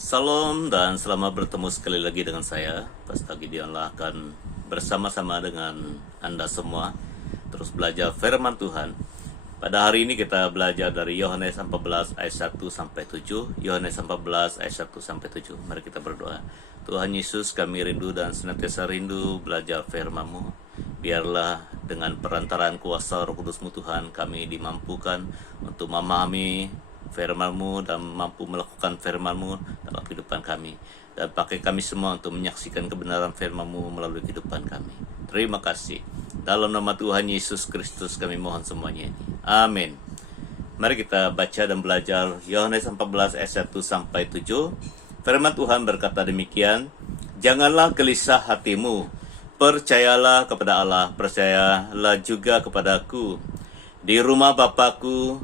Salam dan selamat bertemu sekali lagi dengan saya, Pastor Gideon lah akan bersama-sama dengan Anda semua terus belajar firman Tuhan. Pada hari ini kita belajar dari Yohanes 14 ayat 1 sampai 7. Yohanes 14 ayat 1 sampai 7. Mari kita berdoa. Tuhan Yesus, kami rindu dan senantiasa rindu belajar firman-Mu. Biarlah dengan perantaraan kuasa Roh Kudus-Mu Tuhan, kami dimampukan untuk memahami firman-Mu dan mampu melakukan firman-Mu dalam kehidupan kami. Dan pakai kami semua untuk menyaksikan kebenaran firman-Mu melalui kehidupan kami. Terima kasih. Dalam nama Tuhan Yesus Kristus kami mohon semuanya ini. Amin. Mari kita baca dan belajar Yohanes 14 ayat 1 sampai 7. Firman Tuhan berkata demikian, "Janganlah gelisah hatimu, percayalah kepada Allah, percayalah juga kepadaku. Di rumah Bapa-Ku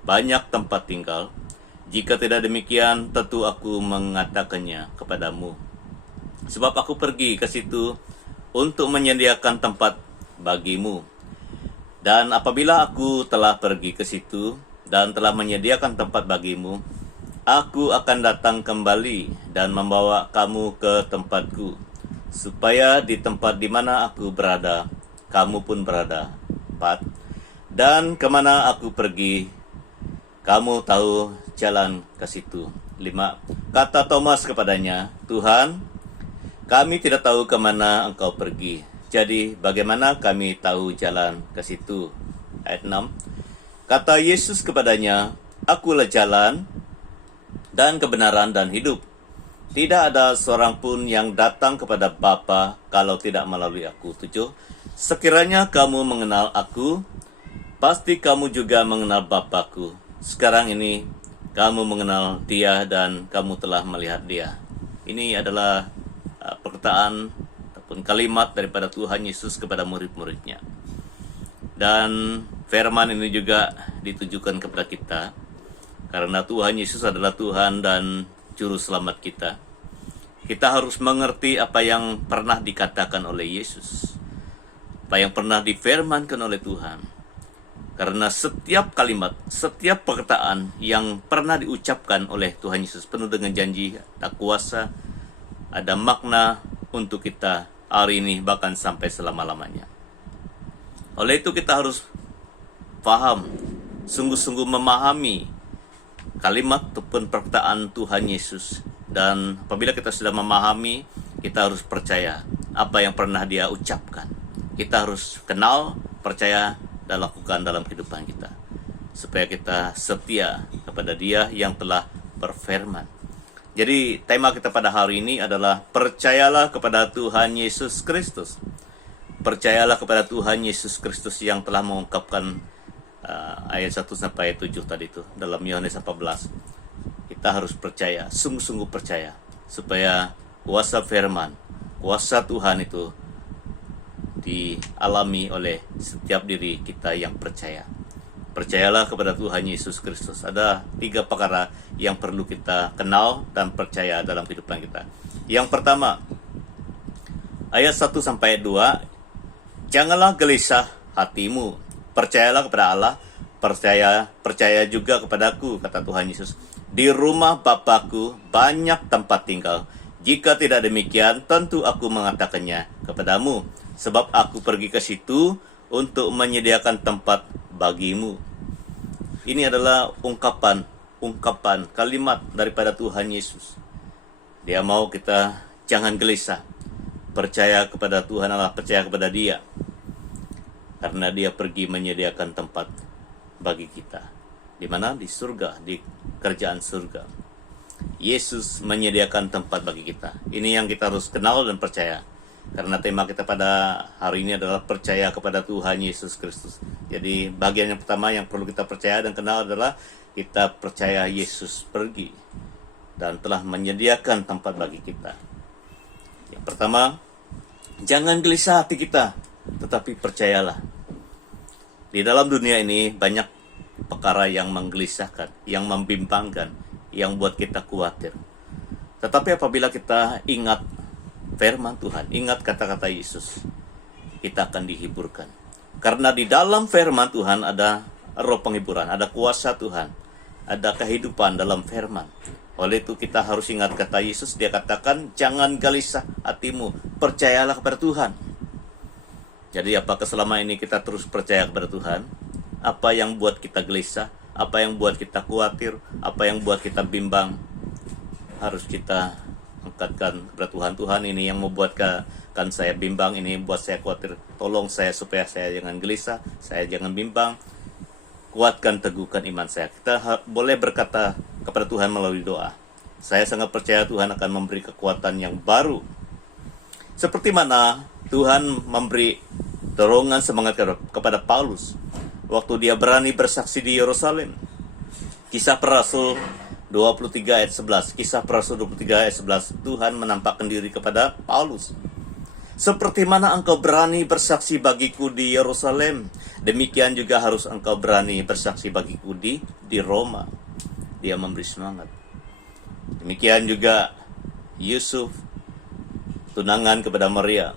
banyak tempat tinggal. Jika tidak demikian, tentu aku mengatakannya kepadamu. Sebab aku pergi ke situ untuk menyediakan tempat bagimu. Dan apabila aku telah pergi ke situ dan telah menyediakan tempat bagimu, aku akan datang kembali dan membawa kamu ke tempatku, supaya di tempat di mana aku berada, kamu pun berada. 4. Dan kemana aku pergi, kamu tahu jalan ke situ. 5. Kata Thomas kepadanya, Tuhan, kami tidak tahu kemana engkau pergi. Jadi bagaimana kami tahu jalan ke situ? Ayat 6. Kata Yesus kepadanya, Akulah jalan dan kebenaran dan hidup. Tidak ada seorang pun yang datang kepada Bapa kalau tidak melalui aku. 7. Sekiranya kamu mengenal aku, pasti kamu juga mengenal Bapa-Ku. Sekarang ini kamu mengenal Dia dan kamu telah melihat Dia. Ini adalah perkataan ataupun kalimat daripada Tuhan Yesus kepada murid-muridnya. Dan firman ini juga ditujukan kepada kita, karena Tuhan Yesus adalah Tuhan dan Juru Selamat kita. Kita harus mengerti apa yang pernah dikatakan oleh Yesus, apa yang pernah difirmankan oleh Tuhan. Karena setiap kalimat, setiap perkataan yang pernah diucapkan oleh Tuhan Yesus penuh dengan janji, ada kuasa, ada makna untuk kita hari ini bahkan sampai selama-lamanya. Oleh itu kita harus paham, sungguh-sungguh memahami kalimat ataupun perkataan Tuhan Yesus. Dan apabila kita sudah memahami, kita harus percaya apa yang pernah Dia ucapkan. Kita harus kenal, percaya, dan lakukan dalam kehidupan kita, supaya kita setia kepada Dia yang telah berfirman. Jadi tema kita pada hari ini adalah percayalah kepada Tuhan Yesus Kristus. Percayalah kepada Tuhan Yesus Kristus yang telah mengungkapkan ayat 1 sampai 7 tadi itu dalam Yohanes 14. Kita harus percaya, sungguh-sungguh percaya, supaya kuasa firman, kuasa Tuhan itu dialami oleh setiap diri kita yang percaya. Percayalah kepada Tuhan Yesus Kristus. Ada 3 perkara yang perlu kita kenal dan percaya dalam kehidupan kita. Yang pertama, ayat 1 sampai 2, janganlah gelisah hatimu, percayalah kepada Allah, percaya juga kepadaku, kata Tuhan Yesus. Di rumah Bapa-Ku banyak tempat tinggal. Jika tidak demikian, tentu aku mengatakannya kepadamu. Sebab aku pergi ke situ untuk menyediakan tempat bagimu. Ini adalah ungkapan kalimat daripada Tuhan Yesus. Dia mau kita jangan gelisah. Percaya kepada Tuhan Allah, percaya kepada Dia. Karena Dia pergi menyediakan tempat bagi kita. Di mana? Di surga, di kerajaan surga. Yesus menyediakan tempat bagi kita. Ini yang kita harus kenal dan percaya. Karena tema kita pada hari ini adalah percaya kepada Tuhan Yesus Kristus. Jadi bagian yang pertama yang perlu kita percaya dan kenal adalah kita percaya Yesus pergi dan telah menyediakan tempat bagi kita. Yang pertama, jangan gelisah hati kita, tetapi percayalah. Di dalam dunia ini banyak perkara yang menggelisahkan, yang membimbangkan, yang buat kita khawatir. Tetapi apabila kita ingat firman Tuhan, ingat kata-kata Yesus, kita akan dihiburkan. Karena di dalam firman Tuhan ada roh penghiburan, ada kuasa Tuhan, ada kehidupan dalam firman. Oleh itu kita harus ingat kata Yesus, dia katakan, jangan gelisah hatimu, percayalah kepada Tuhan. Jadi apakah selama ini kita terus percaya kepada Tuhan? Apa yang buat kita gelisah? Apa yang buat kita khawatir? Apa yang buat kita bimbang? Harus kita angkatkan kepada Tuhan. Tuhan, ini yang membuatkan saya bimbang, ini buat saya khawatir. Tolong saya supaya saya jangan gelisah, saya jangan bimbang. Kuatkan, teguhkan iman saya. Kita boleh berkata kepada Tuhan melalui doa. Saya sangat percaya Tuhan akan memberi kekuatan yang baru. Seperti mana Tuhan memberi dorongan semangat kepada Paulus waktu dia berani bersaksi di Yerusalem. Kisah para Rasul 23 ayat 11. Kisah para Rasul 23 ayat 11. Tuhan menampakkan diri kepada Paulus. Seperti mana engkau berani bersaksi bagiku di Yerusalem, demikian juga harus engkau berani bersaksi bagiku di Roma. Dia memberi semangat. Demikian juga Yusuf, tunangan kepada Maria.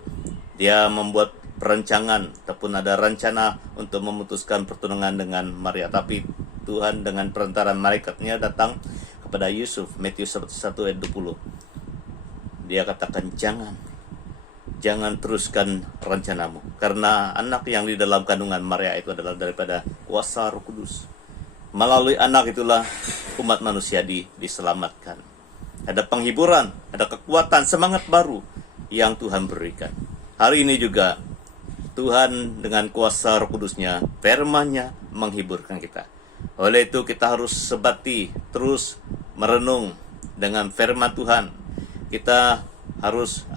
Dia membuat perencanaan, ataupun ada rencana untuk memutuskan pertunangan dengan Maria. Tapi Tuhan dengan perantaraan malaikatnya datang kepada Yusuf. Matius 1 ayat 20. Dia katakan, jangan teruskan rencanamu, karena anak yang di dalam kandungan Maria itu adalah daripada kuasa Roh Kudus. Melalui anak itulah umat manusia diselamatkan. Ada penghiburan, ada kekuatan, semangat baru yang Tuhan berikan. Hari ini juga Tuhan dengan kuasa Roh Kudusnya, firman-Nya menghiburkan kita. Oleh itu kita harus sebati, terus merenung dengan firman Tuhan. Kita harus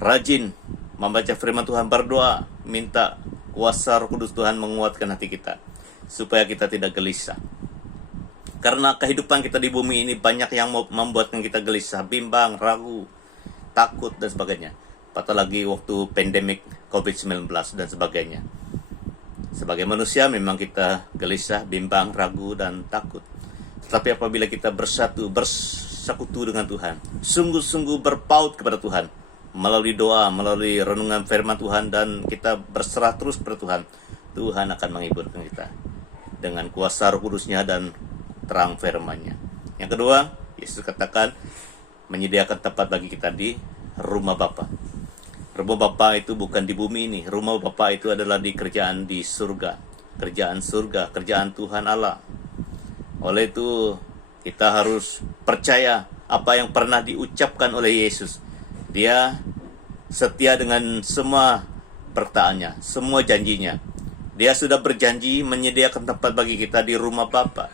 rajin membaca firman Tuhan, berdoa, minta kuasa Roh Kudus Tuhan menguatkan hati kita, supaya kita tidak gelisah. Karena kehidupan kita di bumi ini banyak yang membuatkan kita gelisah, bimbang, ragu, takut, dan sebagainya. Apalagi waktu pandemik COVID-19 dan sebagainya. Sebagai manusia memang kita gelisah, bimbang, ragu, dan takut. Tetapi apabila kita bersekutu dengan Tuhan, sungguh-sungguh berpaut kepada Tuhan, melalui doa, melalui renungan firman Tuhan, dan kita berserah terus kepada Tuhan, Tuhan akan menghiburkan kita dengan kuasa Roh Kudusnya dan terang firman-Nya. Yang kedua, Yesus katakan menyediakan tempat bagi kita di rumah Bapa. Rumah Bapa itu bukan di bumi ini. Rumah Bapa itu adalah di kerjaan di surga. Kerjaan surga, kerjaan Tuhan Allah. Oleh itu, kita harus percaya apa yang pernah diucapkan oleh Yesus. Dia setia dengan semua perkataannya, semua janjinya. Dia sudah berjanji menyediakan tempat bagi kita di rumah Bapa.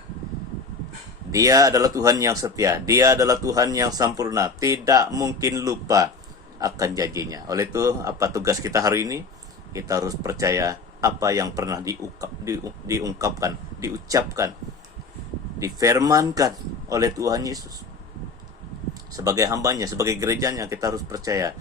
Dia adalah Tuhan yang setia. Dia adalah Tuhan yang sempurna. Tidak mungkin lupa akan janjinya. Oleh itu, apa tugas kita hari ini? Kita harus percaya apa yang pernah diungkapkan, diucapkan, difirmankan oleh Tuhan Yesus. Sebagai hambanya, sebagai gerejanya, kita harus percaya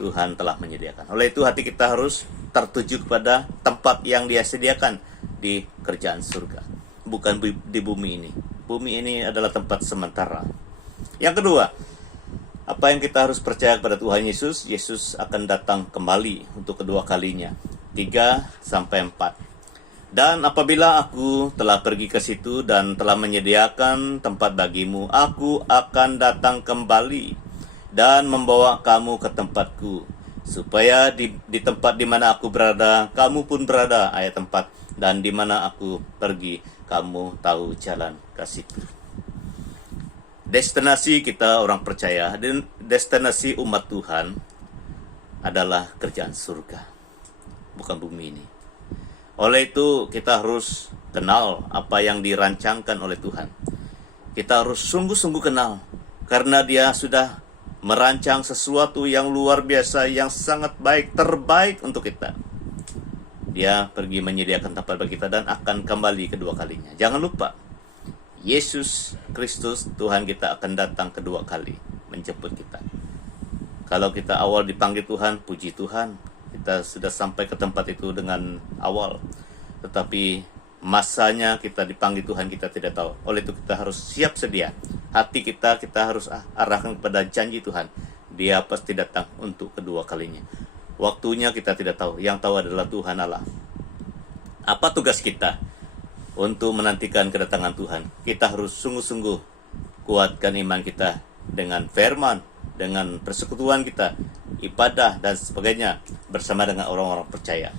Tuhan telah menyediakan. Oleh itu hati kita harus tertuju kepada tempat yang Dia sediakan di kerjaan surga, bukan di bumi ini. Bumi ini adalah tempat sementara. Yang kedua, apa yang kita harus percaya kepada Tuhan Yesus? Yesus akan datang kembali untuk kedua kalinya. 3-4. Dan apabila aku telah pergi ke situ dan telah menyediakan tempat bagimu, aku akan datang kembali dan membawa kamu ke tempatku, supaya di tempat di mana aku berada, kamu pun berada. Ayat 4. Dan di mana aku pergi, kamu tahu jalan ke situ. Destinasi kita orang percaya, dan destinasi umat Tuhan adalah kerjaan surga, bukan bumi ini. Oleh itu kita harus kenal apa yang dirancangkan oleh Tuhan. Kita harus sungguh-sungguh kenal, karena Dia sudah merancang sesuatu yang luar biasa, yang sangat baik, terbaik untuk kita. Dia pergi menyediakan tempat bagi kita dan akan kembali kedua kalinya. Jangan lupa, Yesus Kristus Tuhan kita akan datang kedua kali menjemput kita. Kalau kita awal dipanggil Tuhan, puji Tuhan, kita sudah sampai ke tempat itu dengan awal. Tetapi masanya kita dipanggil Tuhan kita tidak tahu. Oleh itu kita harus siap sedia. Hati kita harus arahkan kepada janji Tuhan. Dia pasti datang untuk kedua kalinya. Waktunya kita tidak tahu. Yang tahu adalah Tuhan Allah. Apa tugas kita untuk menantikan kedatangan Tuhan? Kita harus sungguh-sungguh kuatkan iman kita dengan firman, dengan persekutuan kita, ibadah dan sebagainya bersama dengan orang-orang percaya.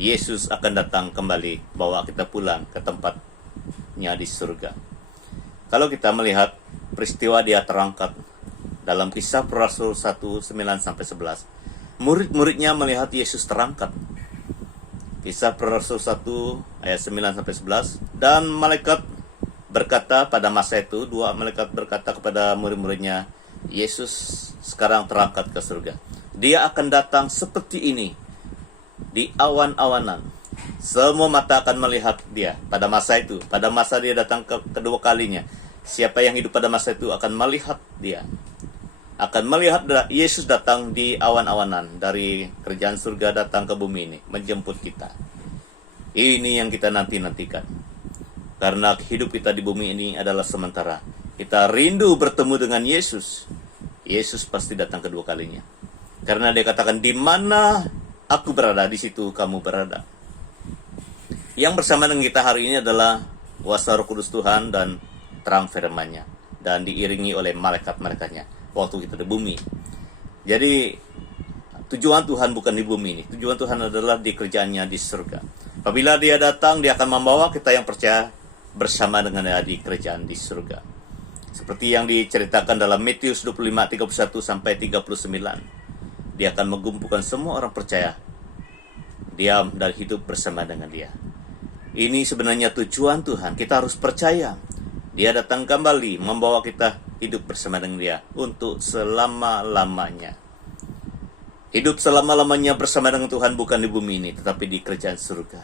Yesus akan datang kembali bawa kita pulang ke tempatnya di surga. Kalau kita melihat peristiwa dia terangkat dalam Kisah Para Rasul 1:9-11, murid-muridnya melihat Yesus terangkat. Kisah Para Rasul 1 ayat 9-11, dan malaikat berkata pada masa itu, dua malaikat berkata kepada murid-muridnya, Yesus sekarang terangkat ke surga. Dia akan datang seperti ini di awan-awanan. Semua mata akan melihat dia pada masa itu. Pada masa dia datang kedua kalinya, siapa yang hidup pada masa itu akan melihat dia. Akan melihat Yesus datang di awan-awanan dari kerajaan surga, datang ke bumi ini menjemput kita. Ini yang kita nanti-nantikan. Karena hidup kita di bumi ini adalah sementara. Kita rindu bertemu dengan Yesus. Yesus pasti datang kedua kalinya. Karena dia katakan, di mana aku berada, di situ kamu berada. Yang bersama dengan kita hari ini adalah kuasa Roh Kudus Tuhan dan terang firman-Nya, dan diiringi oleh malaikat-malaikatnya waktu kita di bumi. Jadi tujuan Tuhan bukan di bumi ini. Tujuan Tuhan adalah di kerjaannya di surga. Apabila dia datang, dia akan membawa kita yang percaya bersama dengan dia di kerajaan di surga. Seperti yang diceritakan dalam Matius 25:31-39. Dia akan mengumpulkan semua orang percaya diam dan hidup bersama dengan dia. Ini sebenarnya tujuan Tuhan. Kita harus percaya. Dia datang kembali membawa kita hidup bersama dengan dia untuk selama-lamanya. Hidup selama-lamanya bersama dengan Tuhan bukan di bumi ini, tetapi di kerajaan surga.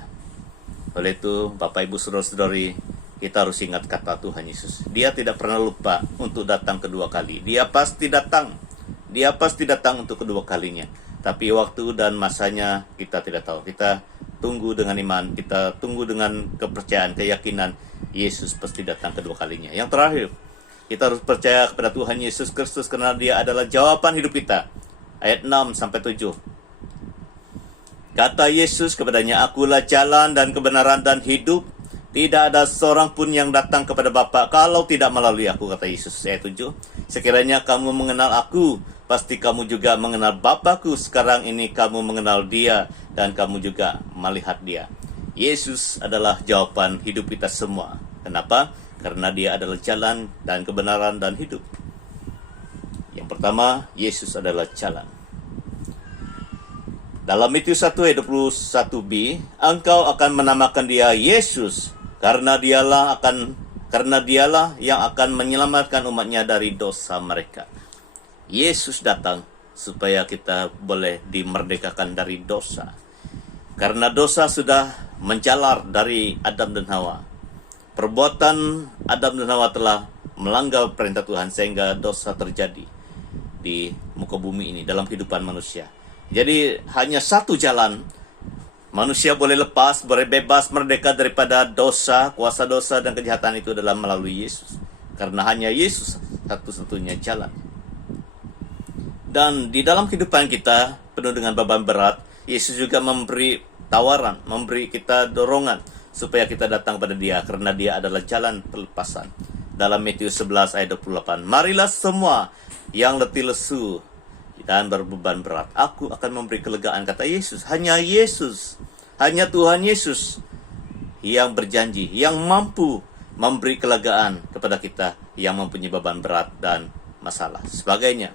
Oleh itu, Bapak Ibu Saudara-saudari, kita harus ingat kata Tuhan Yesus. Dia tidak pernah lupa untuk datang kedua kali. Dia pasti datang. Dia pasti datang untuk kedua kalinya. Tapi waktu dan masanya kita tidak tahu. Kita tunggu dengan iman, kita tunggu dengan kepercayaan, keyakinan Yesus pasti datang kedua kalinya. Yang terakhir, kita harus percaya kepada Tuhan Yesus Kristus karena dia adalah jawaban hidup kita. Ayat 6-7. Kata Yesus kepadanya, akulah jalan dan kebenaran dan hidup. Tidak ada seorang pun yang datang kepada Bapa kalau tidak melalui aku, kata Yesus. Ayat 7. Sekiranya kamu mengenal aku, pasti kamu juga mengenal Bapakku. Sekarang ini kamu mengenal dia dan kamu juga melihat dia. Yesus adalah jawaban hidup kita semua. Kenapa? Karena dia adalah jalan dan kebenaran dan hidup. Yang pertama, Yesus adalah jalan. Dalam Matius 1 ayat 21b, engkau akan menamakan dia Yesus, karena dialah yang akan menyelamatkan umatnya dari dosa mereka. Yesus datang supaya kita boleh dimerdekakan dari dosa. Karena dosa sudah menjalar dari Adam dan Hawa. Perbuatan Adam dan Hawa telah melanggar perintah Tuhan sehingga dosa terjadi di muka bumi ini dalam kehidupan manusia. Jadi hanya satu jalan manusia boleh lepas, boleh bebas, merdeka daripada dosa, kuasa dosa dan kejahatan itu adalah melalui Yesus. Karena hanya Yesus satu-satunya jalan. Dan di dalam kehidupan kita penuh dengan beban berat, Yesus juga memberi tawaran, memberi kita dorongan supaya kita datang pada dia karena dia adalah jalan pelepasan. Dalam Matius 11 ayat 28, marilah semua yang letih lesu dan berbeban berat, aku akan memberi kelegaan, kata Yesus. Hanya Yesus, hanya Tuhan Yesus yang berjanji, yang mampu memberi kelegaan kepada kita yang mempunyai beban berat dan masalah sebagainya.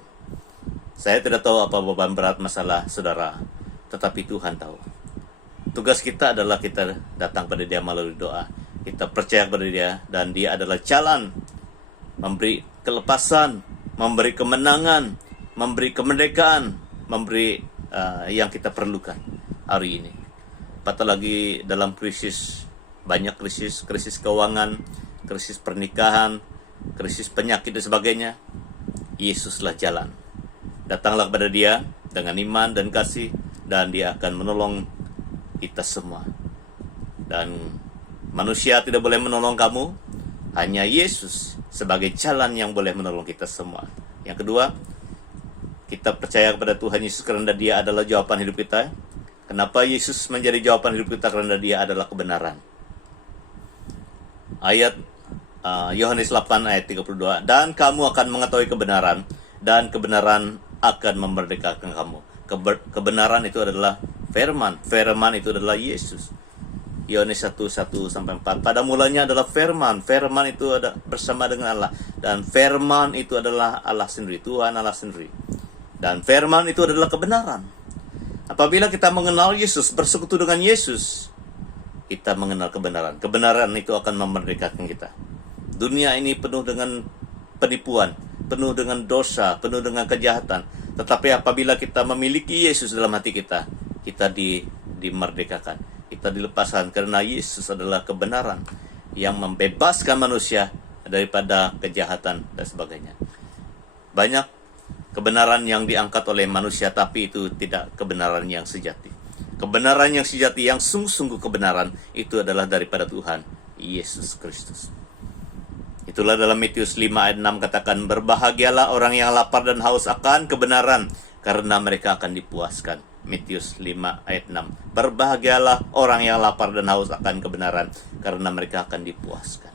Saya tidak tahu apa beban berat masalah saudara, tetapi Tuhan tahu. Tugas kita adalah kita datang pada dia melalui doa. Kita percaya kepada dia dan dia adalah jalan memberi kelepasan, memberi kemenangan, memberi kemerdekaan, memberi yang kita perlukan hari ini. Apatah lagi dalam krisis, banyak krisis keuangan, krisis pernikahan, krisis penyakit dan sebagainya. Yesuslah jalan. Datanglah kepada dia dengan iman dan kasih dan dia akan menolong kita semua. Dan manusia tidak boleh menolong kamu, hanya Yesus sebagai jalan yang boleh menolong kita semua. Yang kedua, kita percaya kepada Tuhan Yesus karena dia adalah jawaban hidup kita. Kenapa Yesus menjadi jawaban hidup kita? Karena dia adalah kebenaran. Ayat Yohanes 8 ayat 32, dan kamu akan mengetahui kebenaran, dan kebenaran akan memerdekakan kamu. Kebenaran itu adalah firman. Firman itu adalah Yesus. Yohanes 1:1-4. Pada mulanya adalah firman. Firman itu ada bersama dengan Allah. Dan firman itu adalah Allah sendiri, Tuhan Allah sendiri. Dan firman itu adalah kebenaran. Apabila kita mengenal Yesus, bersekutu dengan Yesus, kita mengenal kebenaran. Kebenaran itu akan memerdekakan kita. Dunia ini penuh dengan penipuan, penuh dengan dosa, penuh dengan kejahatan. Tetapi apabila kita memiliki Yesus dalam hati kita, kita dimerdekakan. Kita dilepaskan karena Yesus adalah kebenaran yang membebaskan manusia daripada kejahatan dan sebagainya. Banyak kebenaran yang diangkat oleh manusia, tapi itu tidak kebenaran yang sejati. Kebenaran yang sejati, yang sungguh-sungguh kebenaran, itu adalah daripada Tuhan Yesus Kristus. Itulah dalam Matius 5 ayat 6 katakan, berbahagialah orang yang lapar dan haus akan kebenaran, karena mereka akan dipuaskan. Matius 5 ayat 6. Berbahagialah orang yang lapar dan haus akan kebenaran, karena mereka akan dipuaskan.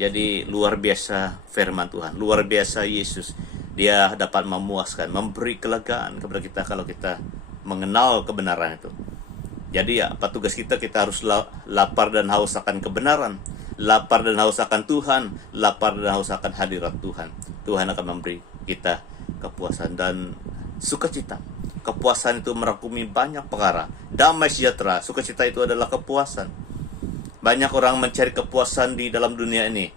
Jadi luar biasa firman Tuhan, luar biasa Yesus. Dia dapat memuaskan, memberi kelegaan kepada kita kalau kita mengenal kebenaran itu. Jadi apa tugas kita? Kita harus lapar dan haus akan kebenaran, lapar dan haus akan Tuhan, lapar dan haus akan hadirat Tuhan. Tuhan akan memberi kita kepuasan dan sukacita. Kepuasan itu merangkumi banyak perkara. Damai sejahtera, sukacita itu adalah kepuasan. Banyak orang mencari kepuasan di dalam dunia ini,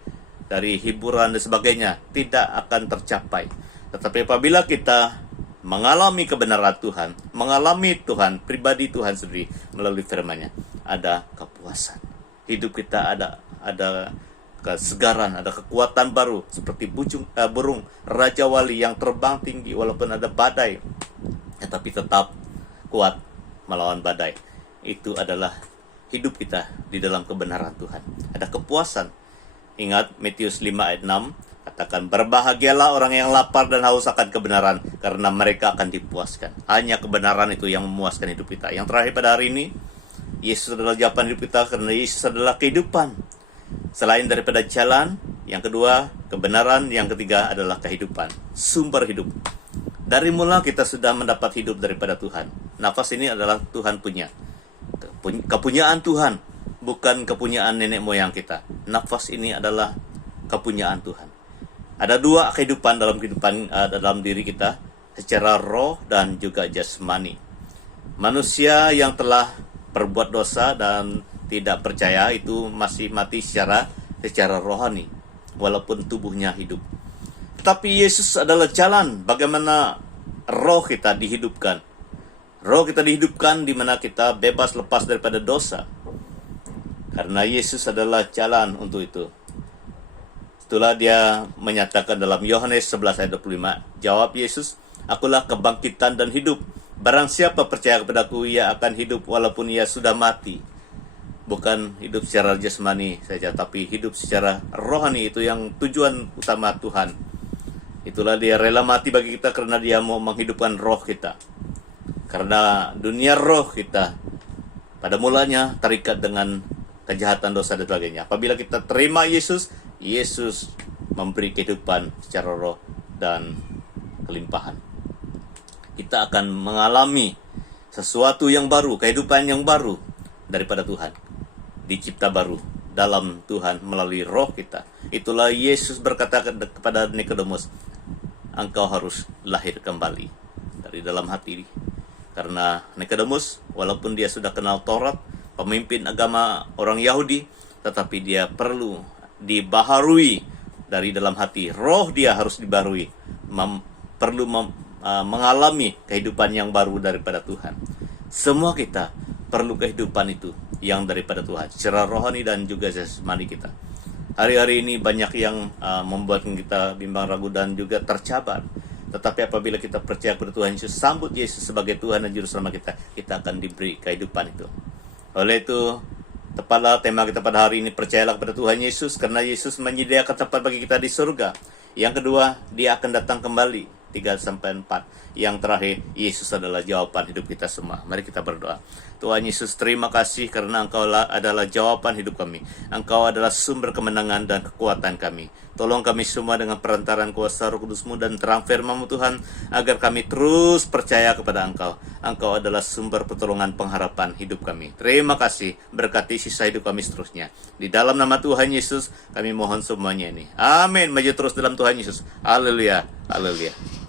dari hiburan dan sebagainya, tidak akan tercapai. Tetapi apabila kita mengalami kebenaran Tuhan, mengalami Tuhan, pribadi Tuhan sendiri melalui firman-Nya, ada kepuasan. Hidup kita ada kesegaran, ada kekuatan baru, seperti burung Raja Wali yang terbang tinggi walaupun ada badai, tetapi tetap kuat melawan badai. Itu adalah hidup kita di dalam kebenaran Tuhan. Ada kepuasan. Ingat Matius 5 ayat 6, katakan, berbahagialah orang yang lapar dan haus akan kebenaran, karena mereka akan dipuaskan. Hanya kebenaran itu yang memuaskan hidup kita. Yang terakhir pada hari ini, Yesus adalah jawaban hidup kita, karena Yesus adalah kehidupan. Selain daripada jalan, yang kedua kebenaran, yang ketiga adalah kehidupan, sumber hidup. Dari mula kita sudah mendapat hidup daripada Tuhan. Nafas ini adalah Tuhan punya, kepunyaan Tuhan, bukan kepunyaan nenek moyang kita. Nafas ini adalah kepunyaan Tuhan. Ada dua kehidupan dalam diri kita, secara roh dan juga jasmani. Manusia yang telah berbuat dosa dan tidak percaya itu masih mati secara rohani, walaupun tubuhnya hidup. Tetapi Yesus adalah jalan bagaimana roh kita dihidupkan. Roh kita dihidupkan di mana kita bebas lepas daripada dosa. Karena Yesus adalah jalan untuk itu. Itulah dia menyatakan dalam Yohanes 11 ayat 25. Jawab Yesus, akulah kebangkitan dan hidup. Barang siapa percaya kepadaku, ia akan hidup walaupun ia sudah mati. Bukan hidup secara jasmani saja, tapi hidup secara rohani. Itu yang tujuan utama Tuhan. Itulah dia rela mati bagi kita karena dia mau menghidupkan roh kita. Karena dunia roh kita pada mulanya terikat dengan kejahatan, dosa dan sebagainya. Apabila kita terima Yesus, Yesus memberi kehidupan secara roh dan kelimpahan. Kita akan mengalami sesuatu yang baru, kehidupan yang baru daripada Tuhan. Dicipta baru dalam Tuhan melalui roh kita. Itulah Yesus berkata kepada Nikodemus, engkau harus lahir kembali dari dalam hati. Karena Nikodemus, walaupun dia sudah kenal Taurat, pemimpin agama orang Yahudi, tetapi dia perlu dibaharui dari dalam hati. Roh dia harus dibaharui, perlu mengalami kehidupan yang baru daripada Tuhan. Semua kita perlu kehidupan itu yang daripada Tuhan, secara rohani dan juga jasmani kita. Hari-hari ini banyak yang membuat kita bimbang, ragu dan juga tercabar. Tetapi apabila kita percaya kepada Tuhan Yesus, sambut Yesus sebagai Tuhan dan Juru Selamat kita, kita akan diberi kehidupan itu. Oleh itu, tepatlah tema kita pada hari ini, percayalah kepada Tuhan Yesus, karena Yesus menyediakan tempat bagi kita di surga. Yang kedua, dia akan datang kembali. 3-4. Yang terakhir, Yesus adalah jawaban hidup kita semua. Mari kita berdoa. Tuhan Yesus, terima kasih karena Engkau adalah jawaban hidup kami. Engkau adalah sumber kemenangan dan kekuatan kami. Tolong kami semua dengan perantaran kuasa Roh Kudus-Mu dan terang firman-Mu Tuhan, agar kami terus percaya kepada Engkau. Engkau adalah sumber pertolongan pengharapan hidup kami. Terima kasih, berkati sisa hidup kami seterusnya. Di dalam nama Tuhan Yesus, kami mohon semuanya ini. Amin. Maju terus dalam Tuhan Yesus. Haleluya. Haleluya.